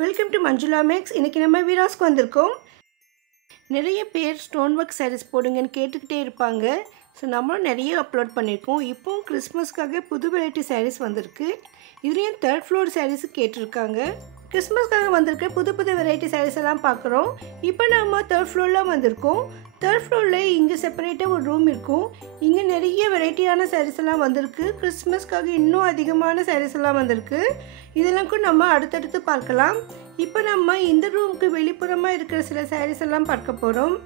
Welcome to Manjula maths. இன்றைக்கி நம்ம வீராஸ்க்கு வந்திருக்கோம். நிறைய பேர் ஸ்டோன் ஒர்க் சாரீஸ் போடுங்கன்னு கேட்டுக்கிட்டே இருப்பாங்க. ஸோ நம்மளும் நிறைய அப்லோட் பண்ணியிருக்கோம். இப்போவும் கிறிஸ்மஸ்க்காக புது வெரைட்டி சாரீஸ் வந்திருக்கு. இதுலேயும் 3rd ஃப்ளோர் சாரீஸு கேட்டிருக்காங்க. கிறிஸ்மஸ்க்காக வந்திருக்க புது வெரைட்டி சாரீஸ் எல்லாம் பார்க்குறோம். இப்போ நம்ம 3rd ஃப்ளோரில் வந்திருக்கோம். 3rd ஃப்ளோரில் இங்கே செப்பரேட்டாக ஒரு ரூம் இருக்கும். இங்கே நிறைய வெரைட்டியான சாரீஸ் எல்லாம் வந்திருக்கு. கிறிஸ்மஸ்க்காக இன்னும் அதிகமான சாரீஸ் எல்லாம் வந்திருக்கு. இதெல்லாம் கூட நம்ம அடுத்தடுத்து பார்க்கலாம். இப்போ நம்ம இந்த ரூமுக்கு வெளிப்புறமாக இருக்கிற சில சாரீஸ் எல்லாம் பார்க்க போகிறோம்.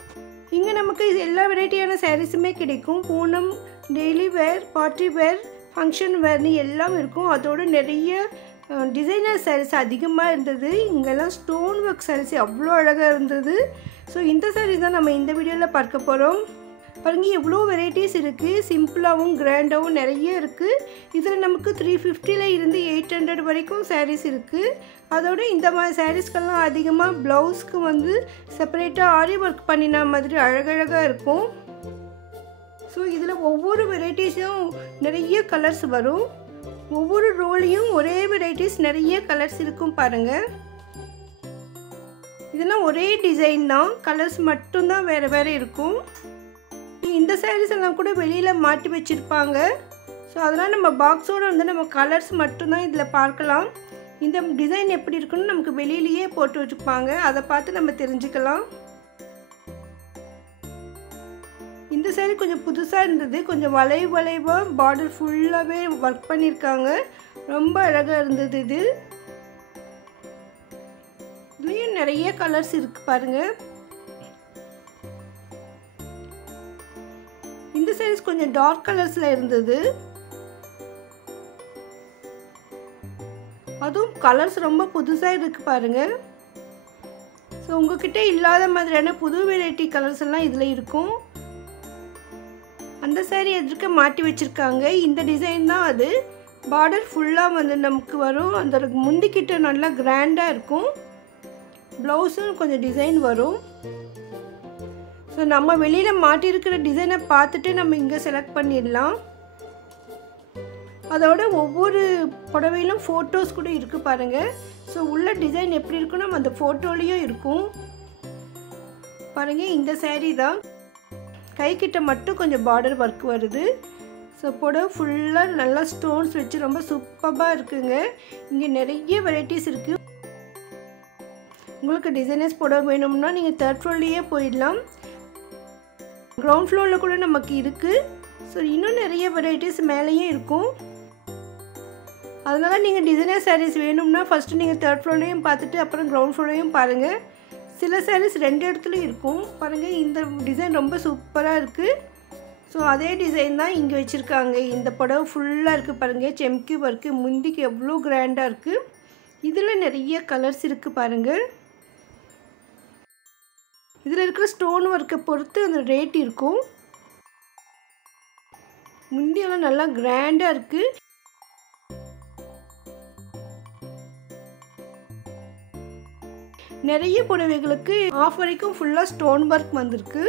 இங்கே நமக்கு எல்லா வெரைட்டியான சாரீஸுமே கிடைக்கும். Poonam, daily wear, party wear, function வேர்னு எல்லாம் இருக்கும். அதோடு நிறைய டிசைனர் சாரீஸ் அதிகமாக இருந்தது. இங்கெல்லாம் ஸ்டோன் ஒர்க் சாரீஸ் அவ்வளோ அழகாக இருந்தது. ஸோ இந்த சாரீஸ் தான் நம்ம இந்த வீடியோவில் பார்க்க போகிறோம். பாருங்கள், எவ்வளோ வெரைட்டிஸ் இருக்குது. சிம்பிளாகவும் கிராண்டாகவும் நிறைய இருக்குது. இதில் நமக்கு 350 இருந்து 800 வரைக்கும் சாரீஸ் இருக்குது. அதோடு இந்த மாதிரி சாரீஸ்க்கெல்லாம் அதிகமாக ப்ளவுஸ்க்கு வந்து செப்பரேட்டாக ஆரி ஒர்க் பண்ணின மாதிரி அழகழகாக இருக்கும். ஸோ இதில் ஒவ்வொரு வெரைட்டிஸும் நிறைய கலர்ஸ் வரும். ஒவ்வொரு ரோலையும் ஒரே வெரைட்டிஸ் நிறைய கலர்ஸ் இருக்கும். பாருங்கள், இதெல்லாம் ஒரே டிசைன் தான், கலர்ஸ் மட்டும்தான் வேறு வேறு இருக்கும். இந்த சாரீஸ் எல்லாம் கூட வெளியில் மாட்டி வச்சுருப்பாங்க. ஸோ அதனால் நம்ம பாக்ஸோடு வந்து நம்ம கலர்ஸ் மட்டும்தான் இதில் பார்க்கலாம். இந்த டிசைன் எப்படி இருக்குன்னு நமக்கு வெளியிலேயே போட்டு வச்சுருப்பாங்க. அதை பார்த்து நம்ம தெரிஞ்சுக்கலாம். இந்த சாரீ கொஞ்சம் புதுசாக இருந்தது. கொஞ்சம் வளைவாக பார்டர் ஃபுல்லாகவே ஒர்க் பண்ணியிருக்காங்க. ரொம்ப அழகாக இருந்தது. இதுலேயும் நிறைய கலர்ஸ் இருக்குது பாருங்கள். இந்த சாரீஸ் கொஞ்சம் டார்க் கலர்ஸில் இருந்தது. அதுவும் கலர்ஸ் ரொம்ப புதுசாக இருக்குது பாருங்கள். ஸோ உங்ககிட்ட இல்லாத மாதிரியான புது வெரைட்டி கலர்ஸ் எல்லாம் இதில் இருக்கும். அந்த சாரீ எதிர்க்க மாட்டி வச்சுருக்காங்க. இந்த டிசைன் தான் அது. பார்டர் ஃபுல்லாக வந்து நமக்கு வரும். அந்த முந்திக்கிட்ட நல்லா கிராண்டாக இருக்கும். ப்ளவுஸும் கொஞ்சம் டிசைன் வரும். ஸோ நம்ம வெளியில் மாட்டியிருக்கிற டிசைனை பார்த்துட்டு நம்ம இங்கே செலக்ட் பண்ணிடலாம். அதோட ஒவ்வொரு புடவையிலும் ஃபோட்டோஸ் கூட இருக்குது பாருங்கள். ஸோ உள்ள டிசைன் எப்படி இருக்குன்னு நம்ம அந்த ஃபோட்டோலேயும் இருக்கும் பாருங்கள். இந்த சாரீ தான். கைக்கிட்ட மட்டும் கொஞ்சம் பார்டர் ஒர்க் வருது. ஸோ புடவை ஃபுல்லாக நல்லா ஸ்டோன்ஸ் வச்சு ரொம்ப சூப்பராக இருக்குங்க. இங்கே நிறைய வெரைட்டிஸ் இருக்குது. உங்களுக்கு டிசைனர்ஸ் புடவை வேணும்னா நீங்கள் 3rd ஃப்ளோர்லேயே போயிடலாம். கிரவுண்ட் ஃப்ளோரில் கூட நமக்கு இருக்குது. ஸோ இன்னும் நிறைய வெரைட்டிஸ் மேலேயும் இருக்கும். அதனால் நீங்கள் டிசைனர் சாரீஸ் வேணும்னா ஃபஸ்ட்டு நீங்கள் 3rd ஃப்ளோர்லேயும் பார்த்துட்டு அப்புறம் கிரவுண்ட் ஃப்ளோர்லேயும் பாருங்கள். சில சாரீஸ் 2 இடத்துலையும் இருக்கும் பாருங்கள். இந்த டிசைன் ரொம்ப சூப்பராக இருக்குது. ஸோ அதே டிசைன் தான் இங்கே வச்சுருக்காங்க. இந்த புடவை ஃபுல்லாக இருக்குது பாருங்கள். செம்கி ஒர்க்கு, முந்திக்கு எவ்வளோ கிராண்டாக இருக்குது. இதில் நிறைய கலர்ஸ் இருக்குது பாருங்கள். இதில் இருக்கிற ஸ்டோன் ஒர்க்கை பொறுத்து அந்த ரேட் இருக்கும். முந்தியெல்லாம் நல்லா கிராண்டாக இருக்குது. நிறைய புடவைகளுக்கு ஆஃப் வரைக்கும் ஃபுல்லாக ஸ்டோன் ஒர்க் வந்திருக்கு.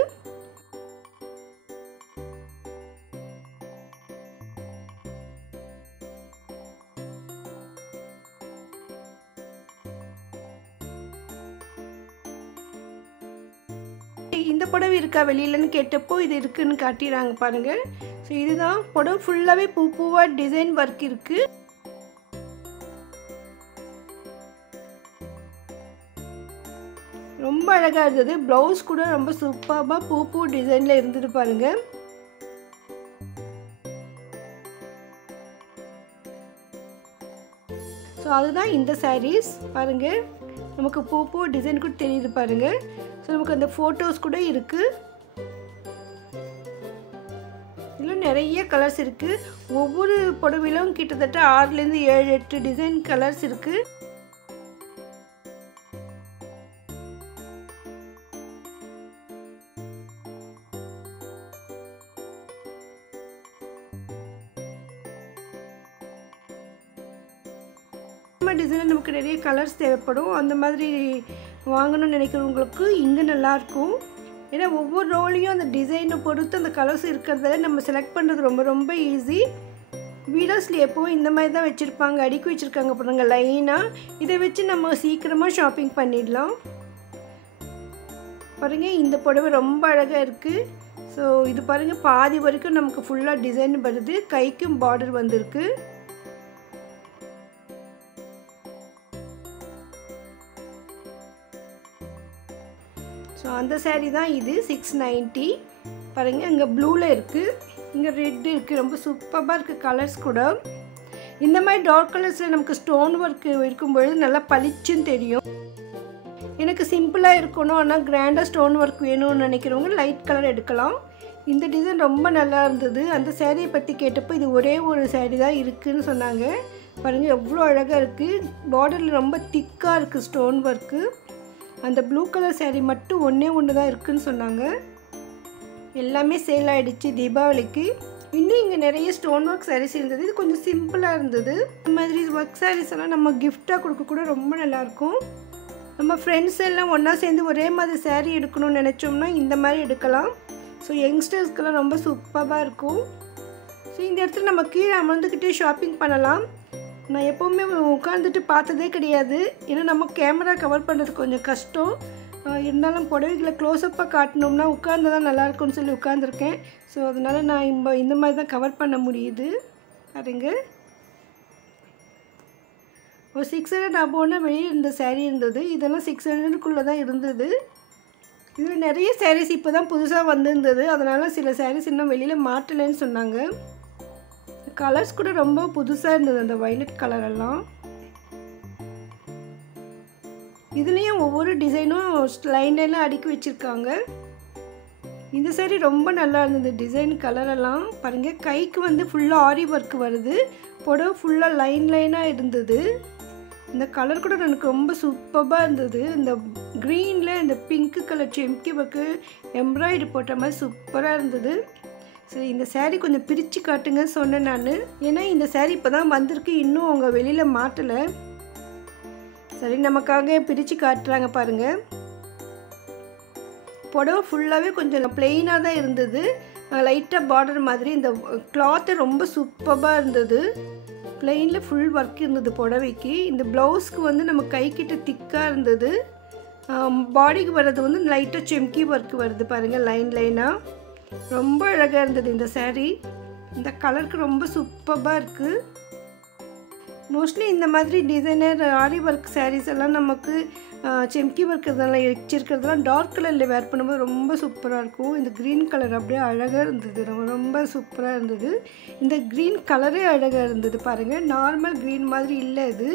இந்த புடவை இருக்கா வெளியிலன்னு கேட்டப்போ இது இருக்குன்னு காட்டிடுறாங்க பாருங்கள். ஸோ இதுதான் புடவை ஃபுல்லாகவே பூவாக டிசைன் ஒர்க் இருக்குது. ரொம்ப அழகாக இருந்தது. ப்ளவுஸ் கூட ரொம்ப சூப்பராக பூ டிசைனில் இருந்தது பாருங்கள். ஸோ அதுதான் இந்த சாரீஸ் பாருங்கள். நமக்கு பூ டிசைன் கூட தெரியுது பாருங்கள். ஸோ நமக்கு அந்த ஃபோட்டோஸ் கூட இருக்குது. இதில் நிறைய கலர்ஸ் இருக்குது. ஒவ்வொரு புடவையிலும் கிட்டத்தட்ட 6லேருந்து 7, 8 டிசைன் கலர்ஸ் இருக்குது. டிசைனில் நமக்கு நிறைய கலர்ஸ் தேவைப்படும். அந்த மாதிரி வாங்கணும்னு நினைக்கிறவங்களுக்கு இங்கே நல்லாயிருக்கும். ஏன்னா ஒவ்வொரு ரோலையும் அந்த டிசைனை பொறுத்து அந்த கலர்ஸ் இருக்கிறதால நம்ம செலக்ட் பண்ணுறது ரொம்ப ஈஸி. வீடியோஸில் எப்போவும் இந்த மாதிரி தான் வச்சுருப்பாங்க, அடுக்கி வச்சுருக்காங்க பாருங்க லைனாக. இதை வச்சு நம்ம சீக்கிரமாக ஷாப்பிங் பண்ணிடலாம். பாருங்கள் இந்த புடவை ரொம்ப அழகாக இருக்குது. ஸோ இது பாருங்கள் பாதி வரைக்கும் நமக்கு ஃபுல்லாக டிசைன் வருது, கைக்கும் பார்டர் வந்திருக்கு. ஸோ அந்த saree தான் இது 690. பாருங்கள் இங்கே ப்ளூவில் இருக்குது, இங்கே ரெட் இருக்குது, ரொம்ப சூப்பராக இருக்குது கலர்ஸ் கூட. இந்த மாதிரி டார்க் கலர்ஸில் நமக்கு ஸ்டோன் ஒர்க் இருக்கும்பொழுது நல்லா பளிச்சுன்னு தெரியும். எனக்கு சிம்பிளாக இருக்கணும் ஆனால் கிராண்டாக ஸ்டோன் ஒர்க் வேணும்னு நினைக்கிறவங்க லைட் கலர் எடுக்கலாம். இந்த டிசைன் ரொம்ப நல்லா இருந்தது. அந்த சேரீயை பற்றி கேட்டப்போ இது ஒரே ஒரு saree தான் இருக்குதுன்னு சொன்னாங்க. பாருங்கள் எவ்வளோ அழகாக இருக்குது, பார்டரில் ரொம்ப திக்காக இருக்குது ஸ்டோன் ஒர்க்கு. அந்த ப்ளூ கலர் saree மட்டும் ஒன்று தான் இருக்குதுன்னு சொன்னாங்க. எல்லாமே சேல் ஆகிடுச்சு தீபாவளிக்கு. இன்னும் இங்கே நிறைய ஸ்டோன் ஒர்க் sarees இருந்தது. இது கொஞ்சம் சிம்பிளாக இருந்தது. இந்த மாதிரி ஒர்க் sarees எல்லாம் நம்ம கிஃப்டாக கொடுக்க கூட ரொம்ப நல்லாயிருக்கும். நம்ம ஃப்ரெண்ட்ஸ் எல்லாம் ஒன்றா சேர்ந்து ஒரே மாதிரி saree எடுக்கணும்னு நினச்சோம்னா இந்த மாதிரி எடுக்கலாம். ஸோ யங்ஸ்டர்ஸ்க்கெல்லாம் ரொம்ப சூப்பராக இருக்கும். ஸோ இந்த இடத்துல நம்ம கீழே அமர்ந்துக்கிட்டே ஷாப்பிங் பண்ணலாம். நான் எப்போவுமே உட்காந்துட்டு பார்த்ததே கிடையாது, ஏன்னா நம்ம கேமரா கவர் பண்ணுறது கொஞ்சம் கஷ்டம். இருந்தாலும் புடவைகளை க்ளோஸ்அப்பாக காட்டினோம்னா உட்கார்ந்து தான் நல்லாயிருக்கும்னு சொல்லி உட்காந்துருக்கேன். ஸோ அதனால் நான் இந்த மாதிரி தான் கவர் பண்ண முடியுது. பாருங்க ஒரு 600 அபோன்னா வெளியே இருந்த saree இருந்தது. இதெல்லாம் 600க்குள்ளே தான் இருந்தது. இதில் நிறைய sarees இப்போ தான் புதுசாக வந்திருந்தது, அதனால் சில sarees இன்னும் வெளியில் மாட்டலைன்னு சொன்னாங்க. கலர்ஸ் கூட ரொம்ப புதுசாக இருந்தது, அந்த வயலட் கலரெல்லாம். இதுலேயும் ஒவ்வொரு டிசைனும் லைன்லாம் அடுக்கி வச்சுருக்காங்க. இந்த saree ரொம்ப நல்லா இருந்தது, டிசைன் கலரெல்லாம் பாருங்கள். கைக்கு வந்து ஃபுல்லாக ஆரி ஒர்க் வருது, புடவை ஃபுல்லாக லைனாக இருந்தது. இந்த கலர் கூட எனக்கு ரொம்ப சூப்பராக இருந்தது. இந்த க்ரீனில் இந்த பிங்க் கலர் செம்கி ஒர்க்கு எம்ப்ராய்டரி போட்ட மாதிரி சூப்பராக இருந்தது. சரி இந்த saree கொஞ்சம் பிரித்து காட்டுங்க சொன்னேன் நான், ஏன்னா இந்த saree இப்போ தான் வந்திருக்கு, இன்னும் அவங்க வெளியில் மாட்டலை. சரி நமக்காக பிரித்து காட்டுறாங்க பாருங்கள். புடவை ஃபுல்லாகவே கொஞ்சம் பிளெயினாக தான் இருந்தது, லைட்டாக பார்டர் மாதிரி. இந்த கிளாத்து ரொம்ப சூப்பராக இருந்தது, பிளெயினில் ஃபுல் ஒர்க் இருந்தது புடவைக்கு. இந்த ப்ளவுஸ்க்கு வந்து நம்ம கைக்கிட்ட திக்காக இருந்தது. பாடிக்கு வர்றது வந்து லைட்டாக செம்கி ஒர்க் வருது பாருங்கள், லைனாக. ரொம்ப அழகாக இருந்தது இந்த saree. இந்த கலருக்கு ரொம்ப சூப்பராக இருக்குது. மோஸ்ட்லி இந்த மாதிரி டிசைனர் ஆரி ஒர்க் sarees எல்லாம் நமக்கு செம்கி ஒர்க் இதெல்லாம் வச்சிருக்கிறதுலாம் டார்க் கலரில் வேர் பண்ணும்போது ரொம்ப சூப்பராக இருக்கும். இந்த க்ரீன் கலர் அப்படியே அழகாக இருந்தது, ரொம்ப சூப்பராக இருந்தது. இந்த க்ரீன் கலரே அழகாக இருந்தது பாருங்கள், நார்மல் க்ரீன் மாதிரி இல்லை, இது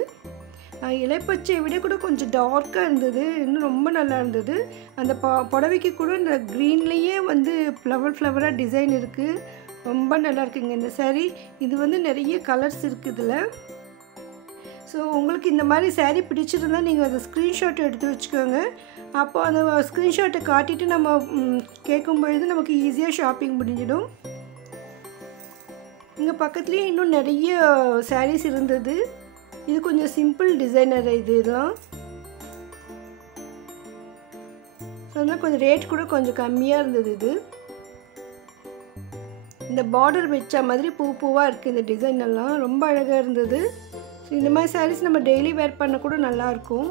இலைப்பச்சையை விட கூட கொஞ்சம் டார்க்காக இருந்தது, இன்னும் ரொம்ப நல்லா இருந்தது. அந்த புடவைக்கு கூட இந்த க்ரீன்லேயே வந்து ஃப்ளவராக டிசைன் இருக்குது, ரொம்ப நல்லா இருக்குங்க இந்த saree. இது வந்து நிறைய கலர்ஸ் இருக்குது இதில். ஸோ உங்களுக்கு இந்த மாதிரி saree பிடிச்சிருந்தால் நீங்கள் அதை ஸ்க்ரீன்ஷாட் எடுத்து வச்சுக்கோங்க. அப்போ அந்த ஸ்க்ரீன்ஷாட்டை காட்டிட்டு நம்ம கேட்கும் பொழுது நமக்கு ஈஸியாக ஷாப்பிங் முடிஞ்சிடும். இங்கே பக்கத்துலேயே இன்னும் நிறைய sarees இருந்தது. இது கொஞ்சம் சிம்பிள் டிசைனர் இதெல்லாம். ஸோ அதனால் கொஞ்சம் ரேட் கூட கொஞ்சம் கம்மியாக இருந்தது. இது இந்த பார்டர் வச்ச மாதிரி பூவாக இருக்குது, இந்த டிசைன் எல்லாம் ரொம்ப அழகாக இருந்தது. ஸோ இந்த மாதிரி sarees நம்ம டெய்லி வேர் பண்ண கூட நல்லாயிருக்கும்.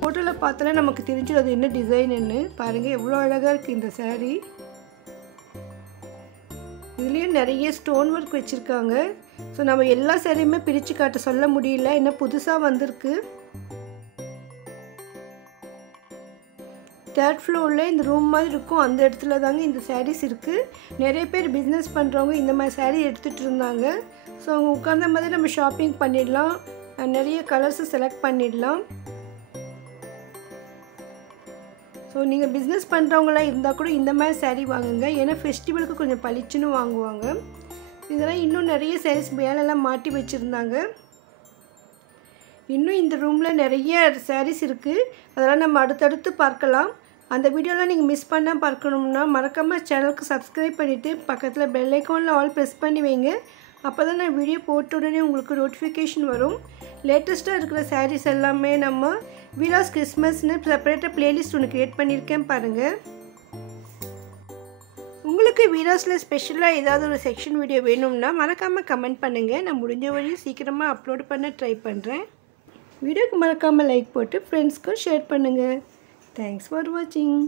ஃபோட்டோவில் பார்த்தாலே நமக்கு தெரிஞ்சிடும் அது என்ன டிசைன்னு. பாருங்கள் எவ்வளோ அழகாக இருக்குது இந்த saree. இதுலேயும் நிறைய ஸ்டோன் ஒர்க் வச்சுருக்காங்க. ஸோ நம்ம எல்லா சாரியுமே பிரித்து காட்ட சொல்ல முடியல, என்ன புதுசாக வந்திருக்கு. 3rd ஃப்ளோரில் இந்த ரூம் மாதிரி இருக்கும், அந்த இடத்துல தாங்க இந்த sarees இருக்குது. நிறைய பேர் பிஸ்னஸ் பண்ணுறவங்க இந்த மாதிரி saree எடுத்துகிட்டு இருந்தாங்க. ஸோ அவங்க உட்கார்ந்த மாதிரி நம்ம ஷாப்பிங் பண்ணிடலாம், நிறைய கலர்ஸை செலக்ட் பண்ணிடலாம். ஸோ நீங்கள் பிஸ்னஸ் பண்ணுறவங்களாம் இருந்தால் கூட இந்த மாதிரி saree வாங்குங்க, ஏன்னா ஃபெஸ்டிவலுக்கு கொஞ்சம் பளிச்சுன்னு வாங்குவாங்க. இதெல்லாம் இன்னும் நிறைய sarees மேலெல்லாம் மாட்டி வச்சுருந்தாங்க. இன்னும் இந்த ரூமில் நிறைய sarees இருக்குது, அதெல்லாம் நம்ம அடுத்தடுத்து பார்க்கலாம். அந்த வீடியோலாம் நீங்கள் மிஸ் பண்ணால் பார்க்கணும்னா மறக்காமல் சேனலுக்கு சப்ஸ்கிரைப் பண்ணிவிட்டு பக்கத்தில் பெல் ஐக்கானில் ஆல் ப்ரெஸ் பண்ணி வைங்க. அப்போ தான் நான் வீடியோ போட்ட உடனே உங்களுக்கு நோட்டிஃபிகேஷன் வரும். லேட்டஸ்ட்டாக இருக்கிற சாரீஸ் எல்லாமே நம்ம வீராஸ் கிறிஸ்மஸ்னு செப்பரேட்டாக ப்ளேலிஸ்ட் ஒன்று க்ரியேட் பண்ணியிருக்கேன் பாருங்கள். உங்களுக்கு வீராஸில் ஸ்பெஷலாக ஏதாவது ஒரு செக்ஷன் வீடியோ வேணும்னா மறக்காமல் கமெண்ட் பண்ணுங்கள். நான் முடிஞ்ச வரையும் சீக்கிரமாக அப்லோட் பண்ண ட்ரை பண்ணுறேன். வீடியோக்கு மறக்காமல் லைக் போட்டு ஃப்ரெண்ட்ஸ்க்கும் ஷேர் பண்ணுங்கள். தேங்க்ஸ் ஃபார் வாட்சிங்.